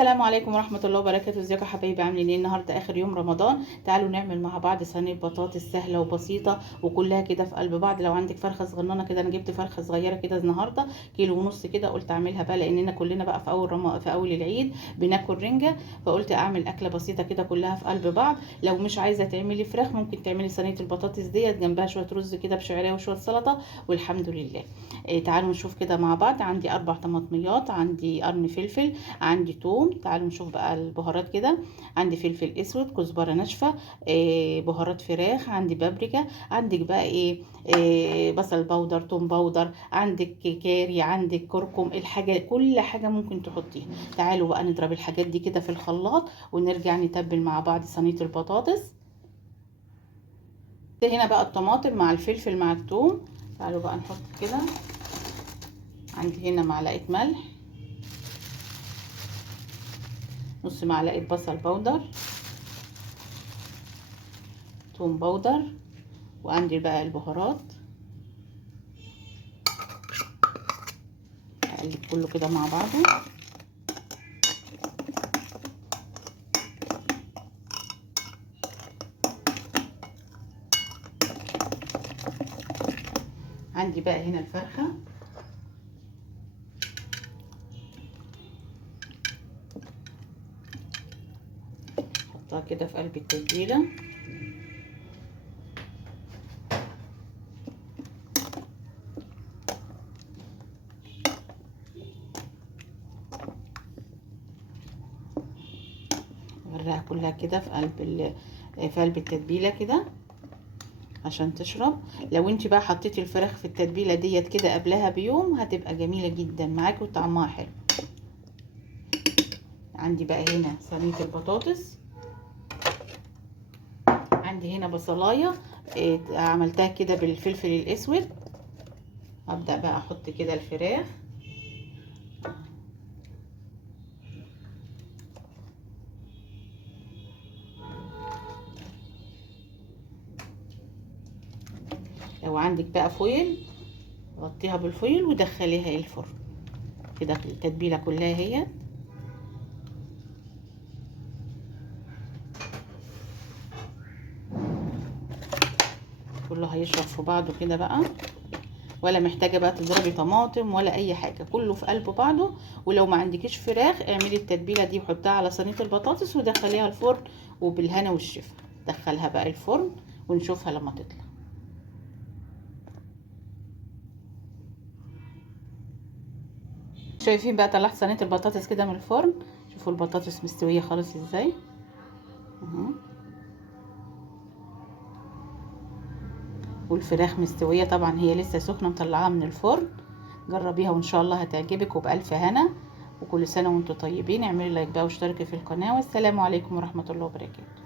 السلام عليكم ورحمة الله وبركاته. ازيكم يا حبايبي؟ عاملين ايه؟ النهارده اخر يوم رمضان. تعالوا نعمل مع بعض صينية بطاطس سهلة وبسيطة وكلها كده في قلب بعض. لو عندك فرخة صغننة كده، انا جبت فرخة صغيرة كده النهارده كيلو ونص كده، قلت اعملها بقى لاننا كلنا بقى في في اول العيد بناكل رنجة، فقلت اعمل اكلة بسيطة كده كلها في قلب بعض. لو مش عايزة تعملي فراخ ممكن تعملي صينية البطاطس ديت جنبها شوية رز كده بشعرية وشوية سلطة والحمد لله. تعالوا نشوف كده مع بعض. عندي 4 طماطميات، عندي قرن فلفل، عندي توم. تعالوا نشوف بقى البهارات كده. عندي فلفل اسود، كزبره ناشفه، بهارات فراخ، عندي بابريكا، عندك بقى بصل بودر، توم بودر، عندك كاري، عندك كركم، الحاجه كل حاجه ممكن تحطيها. تعالوا بقى نضرب الحاجات دي كده في الخلاط ونرجع نتبل مع بعض صينيه البطاطس. هنا بقى الطماطم مع الفلفل مع الثوم. تعالوا بقى نحط كده. عندي هنا معلقه ملح، نص معلقه بصل بودر، توم بودر، وعندي بقى البهارات. اقلب كله كده مع بعضه. عندي بقى هنا الفرخه، احطها كده في قلب التتبيله. اغرقها كلها كده في قلب التتبيله كده عشان تشرب. لو انت بقى حطيتي الفراخ في التتبيله ديت كده قبلها بيوم هتبقى جميله جدا معاكي وطعمها حلو. عندي بقى هنا صينيه البطاطس. عندي هنا بصلايه عملتها كده بالفلفل الاسود. هبدأ بقى احط كده الفراخ. لو عندك بقى فويل غطيها بالفويل ودخليها الفرن كده. التتبيله كلها هي كله هيشرب في بعضه كده بقى، ولا محتاجه بقى تضربي طماطم ولا اي حاجه، كله في قلب بعضه. ولو ما عندكيش فراخ اعملي التتبيله دي وحطها على صينيه البطاطس ودخليها الفرن وبالهنا والشفا. دخلها بقى الفرن ونشوفها لما تطلع. شايفين بقى طلعت صينيه البطاطس كده من الفرن. شوفوا البطاطس مستويه خالص ازاي اهو، والفراخ مستويه طبعا، هي لسه سخنه مطلعاها من الفرن. جربيها وان شاء الله هتعجبك وبألف هنا. وكل سنه وانتم طيبين. اعملي لايك بقى واشتركي في القناه، والسلام عليكم ورحمه الله وبركاته.